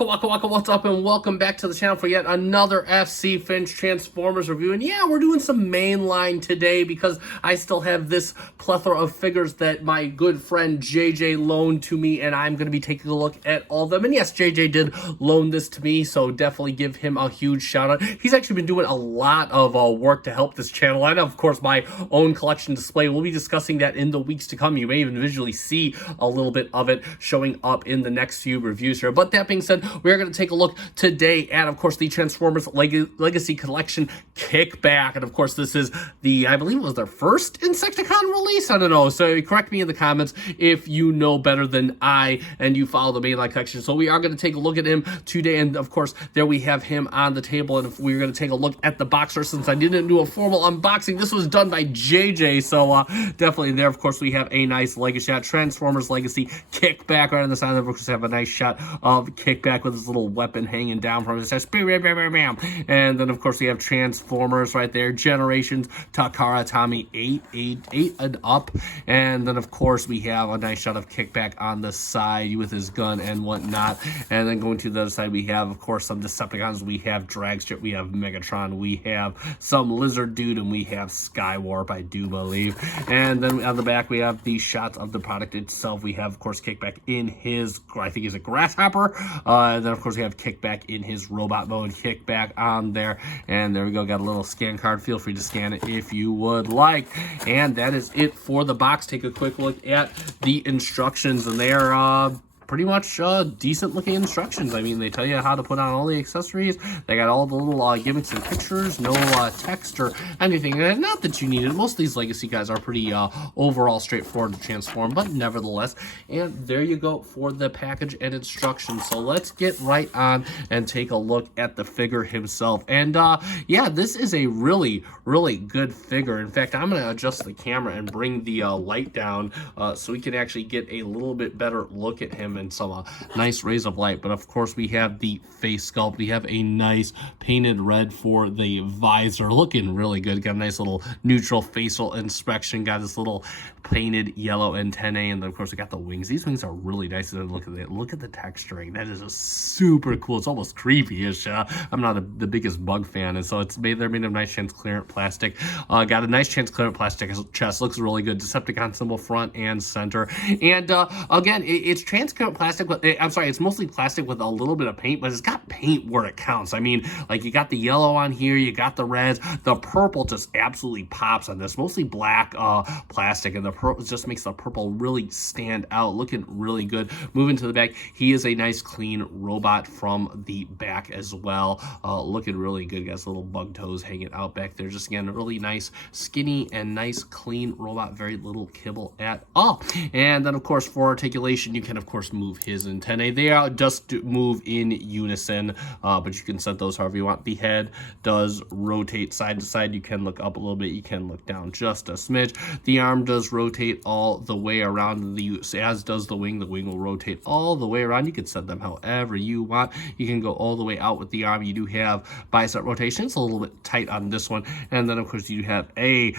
Waka, what's up, and welcome back to the channel for yet another FC Finch Transformers review. And yeah, we're doing some mainline today because I still have this plethora of figures that my good friend JJ loaned to me, and I'm going to be taking a look at all of them. And yes, JJ did loan this to me, so definitely give him a huge shout out. He's actually been doing a lot of work to help this channel, and of course my own collection display. We'll be discussing that in the weeks to come. You may even visually see a little bit of it showing up in the next few reviews here. But that being said, we're going to take a look today at, of course, the Transformers Legacy Collection Kickback. And of course, this is the, I believe it was their first Insecticon release. I don't know. So correct me in the comments if you know better than I and you follow the mainline collection. So we are going to take a look at him today. And of course, there we have him on the table. And if we're going to take a look at the boxer, since I didn't do a formal unboxing, this was done by JJ. So definitely there, of course, we have a nice Legacy shot, Transformers Legacy Kickback right on the side. Of course, have a nice shot of Kickback with his little weapon hanging down from his chest. Bam, bam, bam, bam, bam. And then, of course, we have Transformers right there. Generations, Takara Tommy 8 and up. And then, of course, we have a nice shot of Kickback on the side with his gun and whatnot. And then going to the other side, we have, of course, some Decepticons. We have Dragstrip. We have Megatron. We have some Lizard Dude. And we have Skywarp, I do believe. And then on the back, we have the shots of the product itself. We have, of course, Kickback in his, I think he's a grasshopper. And then, of course, we have Kickback in his robot mode. Kickback on there. And there we go. Got a little scan card. Feel free to scan it if you would like. And that is it for the box. Take a quick look at the instructions. And they are pretty much decent looking instructions. I mean, they tell you how to put on all the accessories. They got all the little gimmicks and pictures, no text or anything. And not that you need it. Most of these Legacy guys are pretty overall straightforward to transform, but nevertheless. And there you go for the package and instructions. So let's get right on and take a look at the figure himself. And yeah, this is a really, really good figure. In fact, I'm going to adjust the camera and bring the light down so we can actually get a little bit better look at him and some nice rays of light. But of course, we have the face sculpt. We have a nice painted red for the visor, looking really good. Got a nice little neutral facial inspection. Got this little painted yellow antennae, and then of course we got the wings. These wings are really nice. And look at it. Look at the texturing. That is just super cool. It's almost creepy-ish. I'm not the biggest bug fan, and so they're made of nice transparent plastic. Got a nice transparent plastic chest. Looks really good. Decepticon symbol front and center. And again, it's transparent plastic, but I'm sorry, it's mostly plastic with a little bit of paint, but it's got paint where it counts. I mean, like, you got the yellow on here, you got the reds, the purple just absolutely pops on this. Mostly black plastic, and the purple just makes the purple really stand out. Looking really good. Moving to the back, he is a nice clean robot from the back as well. Looking really good. Got his little bug toes hanging out back there. Just again, a really nice skinny and nice clean robot. Very little kibble at all. And then of course, for articulation, you can of course move his antennae. They are just move in unison, but you can set those however you want. The head does rotate side to side. You can look up a little bit. You can look down just a smidge. The arm does rotate all the way around, as does the wing. The wing will rotate all the way around. You can set them however you want. You can go all the way out with the arm. You do have bicep rotation. It's a little bit tight on this one. And then of course you have a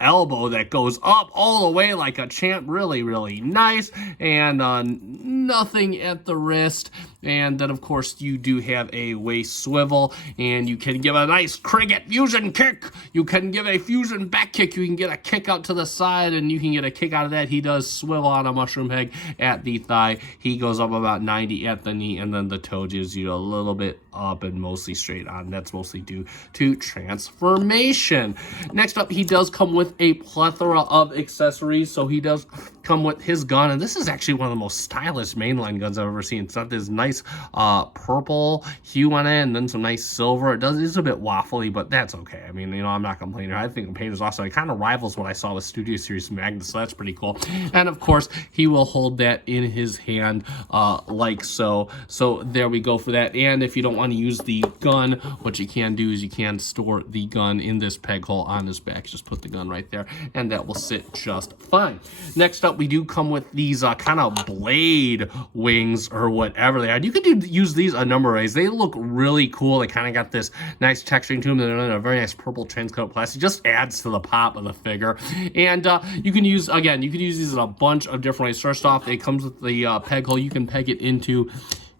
elbow that goes up all the way like a champ. Really, really nice. And nothing at the wrist. And then of course you do have a waist swivel, and you can give a nice cricket fusion kick. You can give a fusion back kick. You can get a kick out to the side, and you can get a kick out of that. He does swivel on a mushroom head at the thigh. He goes up about 90 at the knee, and then the toe gives you a little bit up and mostly straight on. That's mostly due to transformation. Next up, he does come with a plethora of accessories. So he does come with his gun, and this is actually one of the most stylish mainline guns I've ever seen. It's got this nice purple hue on it, and then some nice silver. It's a bit waffly, but that's okay. I mean, you know, I'm not complaining. I think the paint is awesome. It kind of rivals what I saw with Studio Series Magnus, so that's pretty cool. And of course, he will hold that in his hand like so. So there we go for that. And if you don't want to use the gun, what you can do is you can store the gun in this peg hole on his back. Just put the gun right there, and that will sit just fine. Next up, we do come with these kind of blade wings or whatever they are. You could use these a number of ways. They look really cool. They kind of got this nice texturing to them. They're in a very nice purple transcoat plastic. Just adds to the pop of the figure. And you can use, again, you can use these in a bunch of different ways. First off, it comes with the peg hole. You can peg it into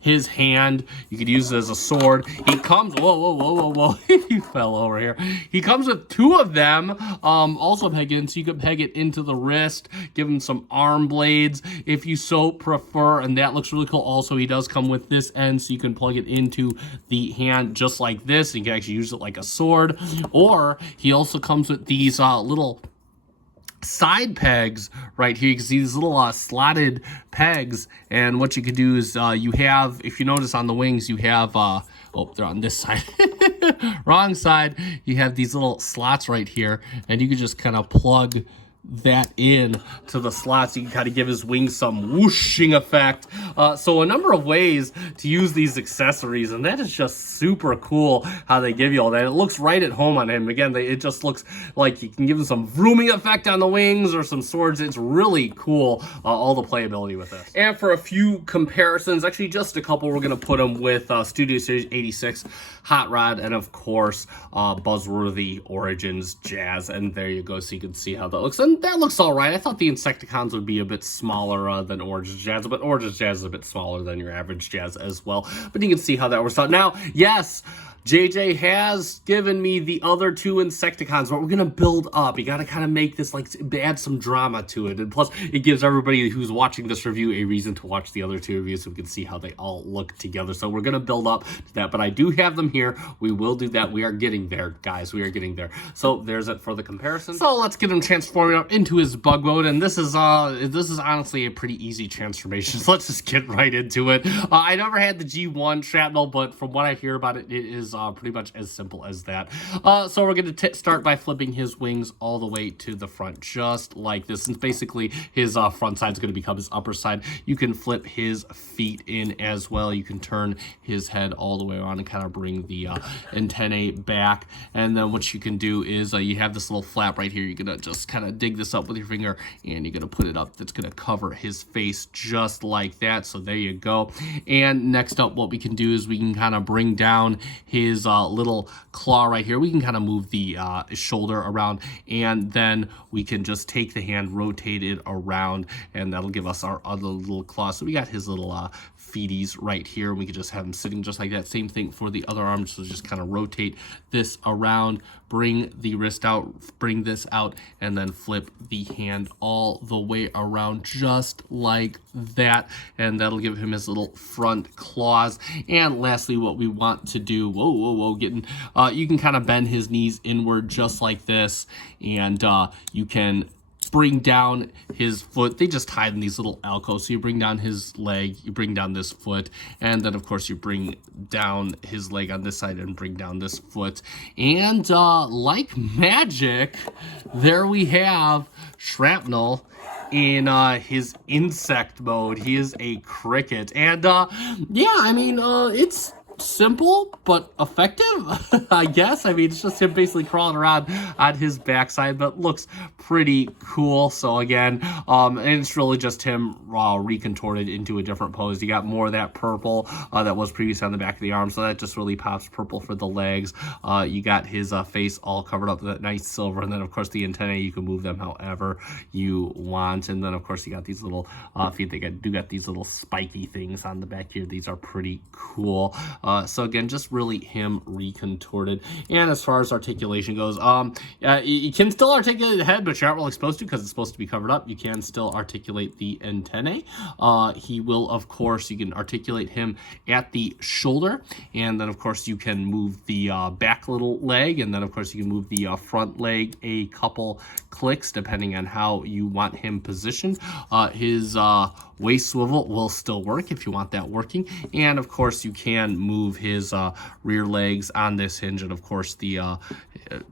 his hand. You could use it as a sword. He comes, whoa. He fell over here. He comes with 2 of them, also peg in, so you could peg it into the wrist, give him some arm blades if you so prefer, and that looks really cool. Also, he does come with this end, so you can plug it into the hand just like this, and you can actually use it like a sword. Or he also comes with these little side pegs right here. You can see these little slotted pegs, and what you could do is you have, if you notice on the wings, you have oh, they're on this side. Wrong side. You have these little slots right here, and you can just kind of plug that in to the slots. You can kind of give his wings some whooshing effect. So a number of ways to use these accessories, and that is just super cool how they give you all that. It looks right at home on him. Again, it just looks like you can give him some vrooming effect on the wings or some swords. It's really cool, all the playability with this. And for a few comparisons, actually just a couple, we're going to put them with Studio Series 86 Hot Rod, and of course Buzzworthy Origins Jazz. And there you go, so you can see how that looks. And that looks all right. I thought the Insecticons would be a bit smaller than Origins Jazz, but Origins Jazz is a bit smaller than your average Jazz as well. But you can see how that works out. Now, yes, JJ has given me the other 2 Insecticons, but we're going to build up. You got to kind of make this, like, add some drama to it. And plus, it gives everybody who's watching this review a reason to watch the other 2 reviews so we can see how they all look together. So we're going to build up to that, but I do have them here. We will do that. We are getting there, guys. We are getting there. So there's it for the comparison. So let's get him transforming up into his bug mode, and this is honestly a pretty easy transformation. So let's just get right into it. I never had the G1 shrapnel, but from what I hear about it, it is pretty much as simple as that. So we're going to start by flipping his wings all the way to the front, just like this. And basically, his front side is going to become his upper side. You can flip his feet in as well. You can turn his head all the way around and kind of bring the antennae back. And then what you can do is you have this little flap right here. You're going to just kind of dig this up with your finger, and you're going to put it up. That's going to cover his face just like that. So there you go. And next up, what we can do is we can kind of bring down his little claw right here. We can kind of move the shoulder around, and then we can just take the hand, rotate it around, and that'll give us our other little claw. So we got his little feeties right here. We could just have him sitting just like that. Same thing for the other arm. So just kind of rotate this around, bring the wrist out, bring this out, and then flip the hand all the way around just like that. And that'll give him his little front claws. And lastly, what we want to do, you can kind of bend his knees inward just like this, and you can bring down his foot. They just hide in these little alcoves. So you bring down his leg, you bring down this foot, and then of course you bring down his leg on this side and bring down this foot. And like magic, there we have Shrapnel in his insect mode. He is a cricket. And yeah, I mean, it's simple but effective, I guess. I mean, it's just him basically crawling around on his backside, but looks pretty cool. So again, and it's really just him recontorted into a different pose. You got more of that purple that was previously on the back of the arm, so that just really pops. Purple for the legs. You got his face all covered up with that nice silver, and then of course the antennae, you can move them however you want. And then of course you got these little feet. They do got these little spiky things on the back here. These are pretty cool. So again, just really him recontorted. And as far as articulation goes, you can still articulate the head, but you're not really supposed to because it's supposed to be covered up. You can still articulate the antennae. He will, of course, you can articulate him at the shoulder, and then of course you can move the back little leg, and then of course you can move the front leg a couple clicks depending on how you want him positioned. His waist swivel will still work if you want that working, and of course you can move his rear legs on this hinge, and of course the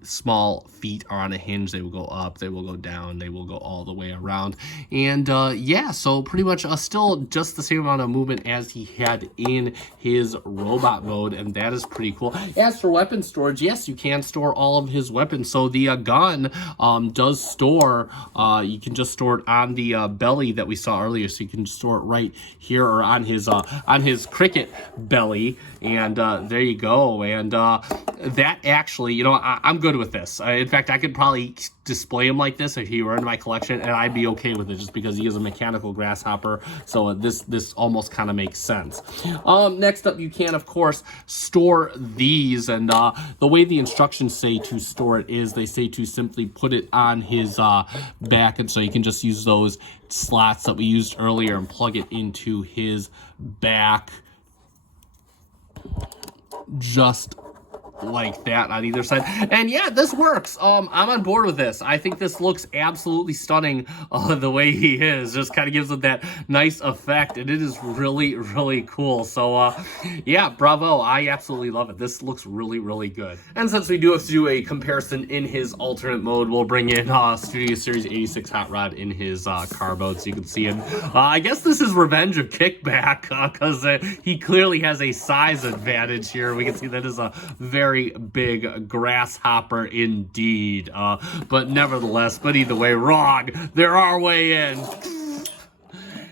small feet are on a hinge. They will go up, they will go down, they will go all the way around. And yeah, so pretty much still just the same amount of movement as he had in his robot mode, and that is pretty cool. As for weapon storage, yes, you can store all of his weapons. So the gun does store, you can just store it on the belly that we saw earlier, so you can store it right here, or on his cricket belly. And there you go. And that actually, you know, I'm good with this. In fact, I could probably display him like this if he were in my collection, and I'd be okay with it just because he is a mechanical grasshopper. So this almost kind of makes sense. Next up, you can, of course, store these. And the way the instructions say to store it is they say to simply put it on his back. And so you can just use those slots that we used earlier and plug it into his back. Just like that on either side. And yeah, this works. I'm on board with this. I think this looks absolutely stunning the way he is. Just kind of gives it that nice effect, and it is really, really cool. So yeah, bravo. I absolutely love it. This looks really, really good. And since we do have to do a comparison in his alternate mode, we'll bring in Studio Series 86 Hot Rod in his car mode so you can see him. I guess this is Revenge of Kickback because he clearly has a size advantage here. We can see that is a very big grasshopper indeed. But nevertheless, but either way, wrong. They're our way in.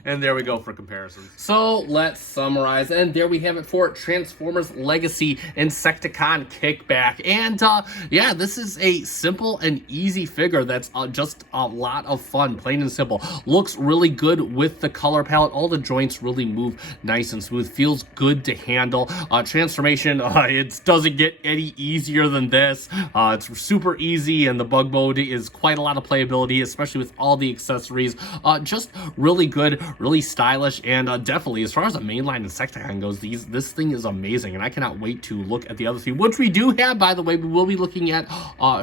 And there we go for comparisons. So let's summarize. And there we have it for Transformers Legacy Insecticon Kickback. And yeah, this is a simple and easy figure that's just a lot of fun, plain and simple. Looks really good with the color palette. All the joints really move nice and smooth. Feels good to handle. Transformation, it doesn't get any easier than this. It's super easy, and the bug mode is quite a lot of playability, especially with all the accessories. Just really good, really stylish, and definitely as far as the mainline Insecticon goes, this thing is amazing, and I cannot wait to look at the other three, which we do have, by the way. We will be looking at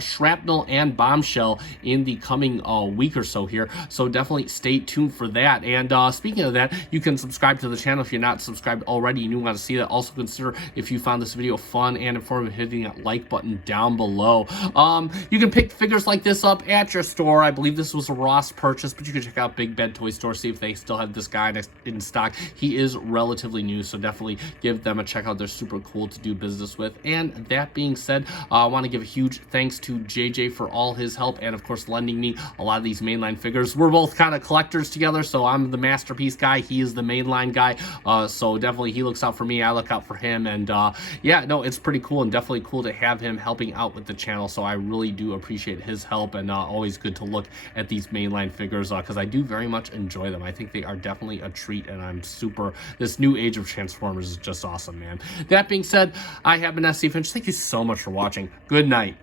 Shrapnel and Bombshell in the coming week or so here, so definitely stay tuned for that. And speaking of that, you can subscribe to the channel if you're not subscribed already and you want to see that. Also consider, if you found this video fun and informative, hitting that like button down below. You can pick figures like this up at your store. I believe this was a Ross purchase, but you can check out Big Bed Toy Store, see if they still have this guy in stock. He is relatively new, so definitely give them a check out. They're super cool to do business with. And that being said, I want to give a huge thanks to JJ for all his help, and of course lending me a lot of these mainline figures. We're both kind of collectors together, so I'm the masterpiece guy, he is the mainline guy, so definitely he looks out for me, I look out for him. And yeah, no, it's pretty cool, and definitely cool to have him helping out with the channel, so I really do appreciate his help. And always good to look at these mainline figures because I do very much enjoy them. I think they are definitely a treat, and I'm super, this new age of Transformers is just awesome, man. That being said, I have been SC Finch. Thank you so much for watching. Good night.